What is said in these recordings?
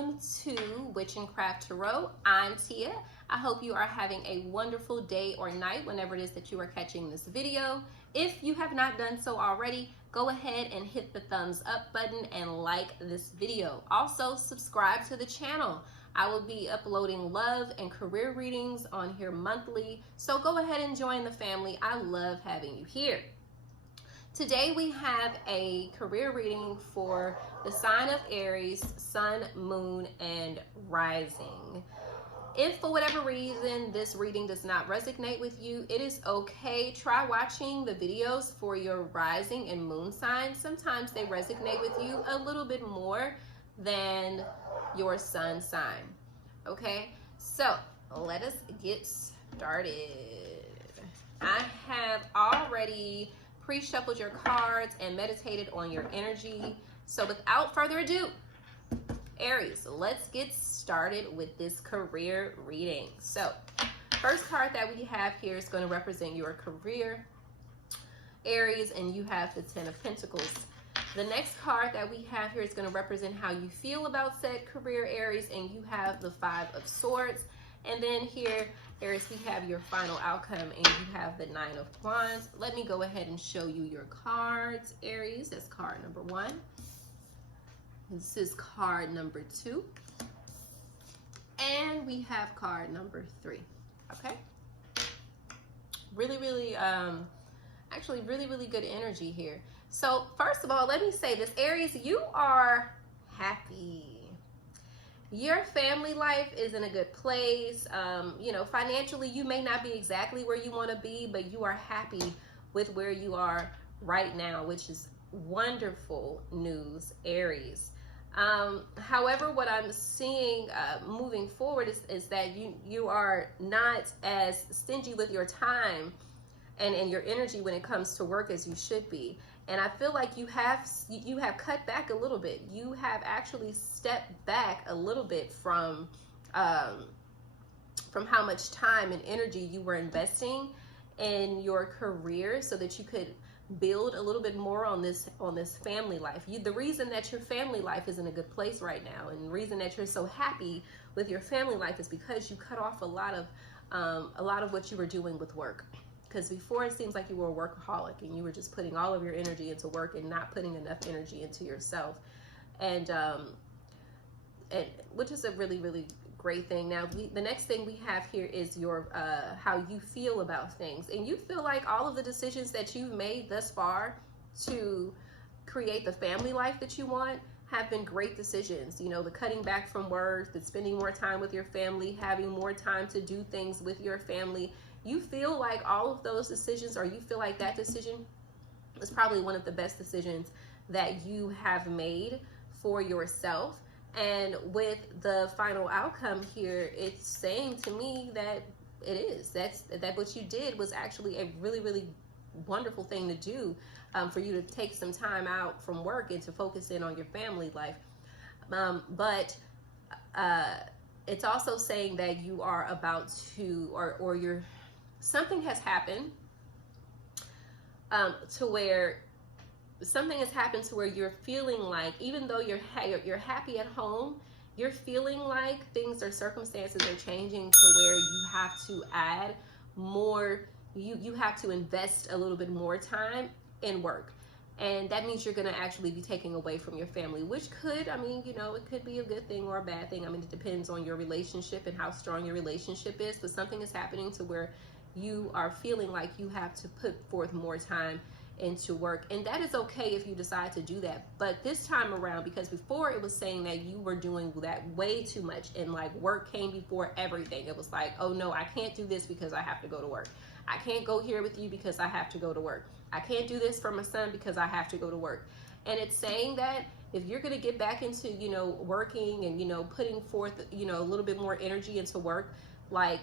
welcome to Witch and Craft Tarot. I'm Tia. I hope you are having a wonderful day or night whenever it is that you are catching this video. If you have not done so already, go ahead and hit the thumbs up button and like this video. Also, subscribe to the channel. I will be uploading love and career readings on here monthly, so go ahead and join the family. I love having you here. Today we have a career reading for the sign of Aries, sun, moon, and rising. If for whatever reason this reading does not resonate with you, it is okay. Try watching the videos for your rising and moon signs. Sometimes they resonate with you a little bit more than your sun sign. Okay, so let us get started. I have already pre-shuffled your cards and meditated on your energy. So without further ado, Aries, let's get started with this career reading. So first card that we have here is going to represent your career, Aries, and you have the 10 of Pentacles. The next card that we have here is going to represent how you feel about said career, Aries, and you have the 5 of Swords. And then here, Aries, we have your final outcome, and you have the 9 of Wands. Let me go ahead and show you your cards, Aries. That's card number 1. This is card number 2. And we have card number 3. Okay? Really, actually really good energy here. So first of all, let me say this, Aries, you are happy. Your family life is in a good place. You know, financially, you may not be exactly where you want to be, but you are happy with where you are right now, which is wonderful news, Aries. However, what I'm seeing moving forward is that you are not as stingy with your time and your energy when it comes to work as you should be. And I feel like you have cut back a little bit. You have actually stepped back a little bit from how much time and energy you were investing in your career so that you could build a little bit more on this family life. The reason that your family life is in a good place right now, and the reason that you're so happy with your family life, is because you cut off a lot of what you were doing with work. Because before, it seems like you were a workaholic and you were just putting all of your energy into work and not putting enough energy into yourself, and which is a really great thing. Now, the next thing we have here is your how you feel about things, and you feel like all of the decisions that you've made thus far to create the family life that you want have been great decisions. You know, the cutting back from work, the spending more time with your family, having more time to do things with your family. You feel like all of those decisions, or you feel like that decision is probably one of the best decisions that you have made for yourself. And with the final outcome here, it's saying to me that it is. That what you did was actually a really wonderful thing to do, for you to take some time out from work and to focus in on your family life. But it's also saying that you are about to, or you're, something has happened to where you're feeling like, even though you're happy at home, you're feeling like things or circumstances are changing to where you have to add more, you have to invest a little bit more time in work. And that means you're going to actually be taking away from your family, which could, I mean, you know, it could be a good thing or a bad thing. I mean, it depends on your relationship and how strong your relationship is, but something is happening to where you are feeling like you have to put forth more time into work. And that is okay if you decide to do that. But this time around, because before it was saying that you were doing that way too much, and like work came before everything. It was like, oh no, I can't do this because I have to go to work. I can't go here with you because I have to go to work. I can't do this for my son because I have to go to work. And it's saying that if you're going to get back into, you know, working and, you know, putting forth, you know, a little bit more energy into work, like,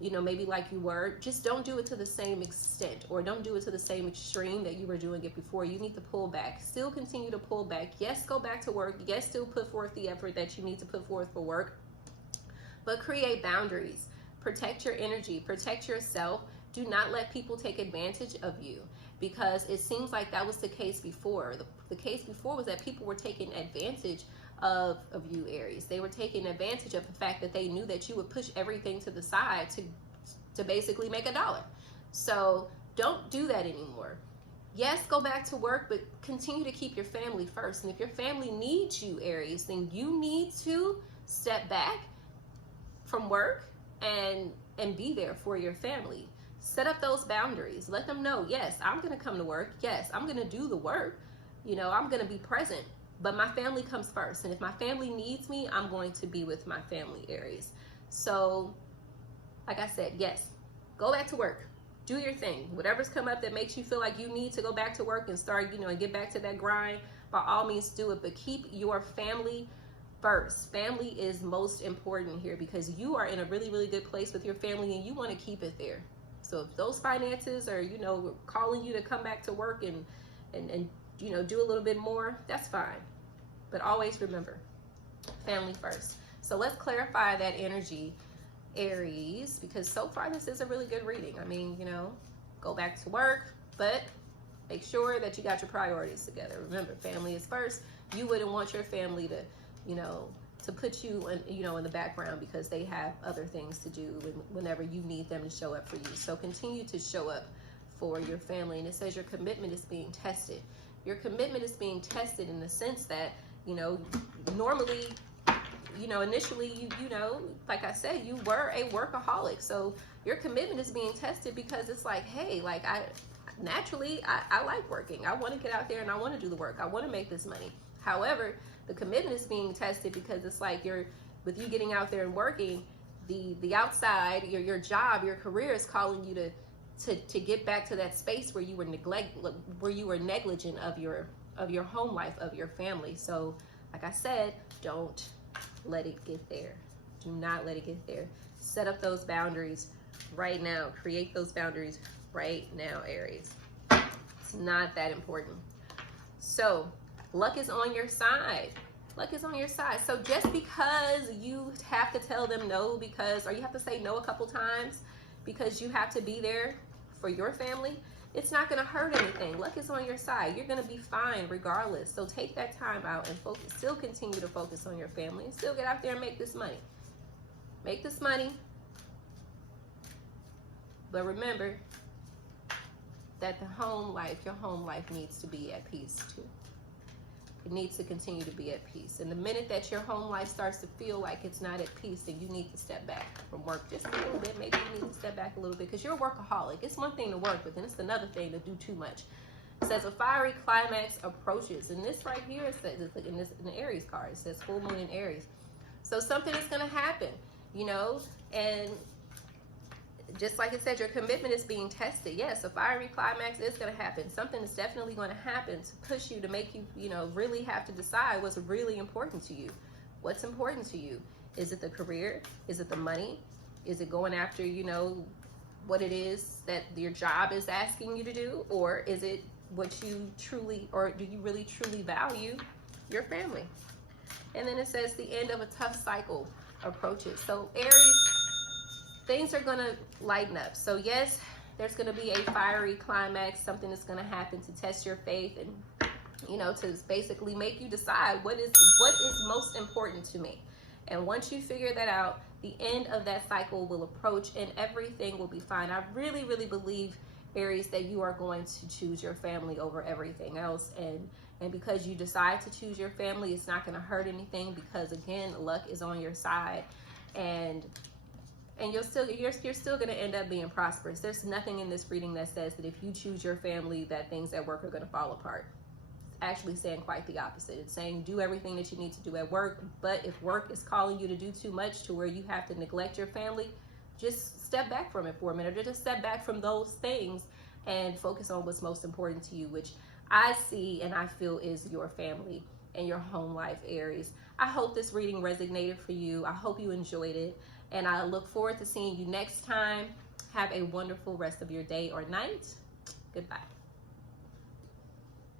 you know, maybe like you were, just don't do it to the same extent, or don't do it to the same extreme that you were doing it before. You need to pull back. Still continue to pull back. Yes, go back to work. Yes, still put forth the effort that you need to put forth for work, but create boundaries. Protect your energy. Protect yourself. Do not let people take advantage of you, because it seems like that was the case before. The case before was that people were taking advantage of you, Aries. They were taking advantage of the fact that they knew that you would push everything to the side to basically make a dollar. So don't do that anymore. Yes, go back to work, but continue to keep your family first. And if your family needs you, Aries, then you need to step back from work and be there for your family. Set up those boundaries. Let them know, yes, I'm going to come to work. Yes, I'm going to do the work. You know, I'm going to be present, but my family comes first. And if my family needs me, I'm going to be with my family, Aries. So, like I said, yes, go back to work. Do your thing. Whatever's come up that makes you feel like you need to go back to work and start, you know, and get back to that grind, by all means do it. But keep your family first. Family is most important here because you are in a really, really good place with your family and you want to keep it there. So if those finances are, you know, calling you to come back to work and you know, do a little bit more, that's fine. But always remember, family first. So let's clarify that energy, Aries, because so far this is a really good reading. I mean, you know, go back to work, but make sure that you got your priorities together. Remember, family is first. You wouldn't want your family to, you know, to put you in, you know, in the background because they have other things to do whenever you need them to show up for you. So continue to show up for your family. And it says your commitment is being tested. Your commitment is being tested in the sense that, you know, normally, you know, initially, you know, like I said, you were a workaholic. So your commitment is being tested because it's like, hey, like I like working. I want to get out there and I want to do the work. I want to make this money. However, the commitment is being tested because it's like with you getting out there and working, the outside, your job, your career is calling you to get back to that space where you were negligent of your home life, of your family. So like I said, don't let it get there. Do not let it get there. Set up those boundaries right now. Create those boundaries right now, Aries. It's not that important. So luck is on your side. Luck is on your side. So just because you have to tell them no or you have to say no a couple times because you have to be there for your family, it's not going to hurt anything. Luck is on your side. You're going to be fine regardless. So take that time out and focus. Still continue to focus on your family and still get out there and make this money. Make this money. But remember that your home life needs to be at peace too. It needs to continue to be at peace. And the minute that your home life starts to feel like it's not at peace, then you need to step back from work just a little bit. Maybe you need to step back a little bit because you're a workaholic. It's one thing to work, but then it's another thing to do too much. It says a fiery climax approaches. And this right here, it says, in the Aries card, it says full moon in Aries. So something is going to happen, you know, and just like it said, your commitment is being tested. Yes, a fiery climax is going to happen. Something is definitely going to happen to push you, to make you, you know, really have to decide what's really important to you. What's important to you? Is it the career? Is it the money? Is it going after, you know, what it is that your job is asking you to do? Or is it what you truly, or do you really truly value your family? And then it says the end of a tough cycle approaches. So Aries, things are going to lighten up. So yes, there's going to be a fiery climax. Something is going to happen to test your faith and, you know, to basically make you decide what is most important to me. And once you figure that out, the end of that cycle will approach and everything will be fine. I really, really believe, Aries, that you are going to choose your family over everything else. And because you decide to choose your family, it's not going to hurt anything because, again, luck is on your side. And you're still going to end up being prosperous. There's nothing in this reading that says that if you choose your family, that things at work are going to fall apart. It's actually saying quite the opposite. It's saying do everything that you need to do at work, but if work is calling you to do too much to where you have to neglect your family, just step back from it for a minute, or just step back from those things and focus on what's most important to you, which I see and I feel is your family and your home life, Aries. I hope this reading resonated for you. I hope you enjoyed it. And I look forward to seeing you next time. Have a wonderful rest of your day or night. Goodbye.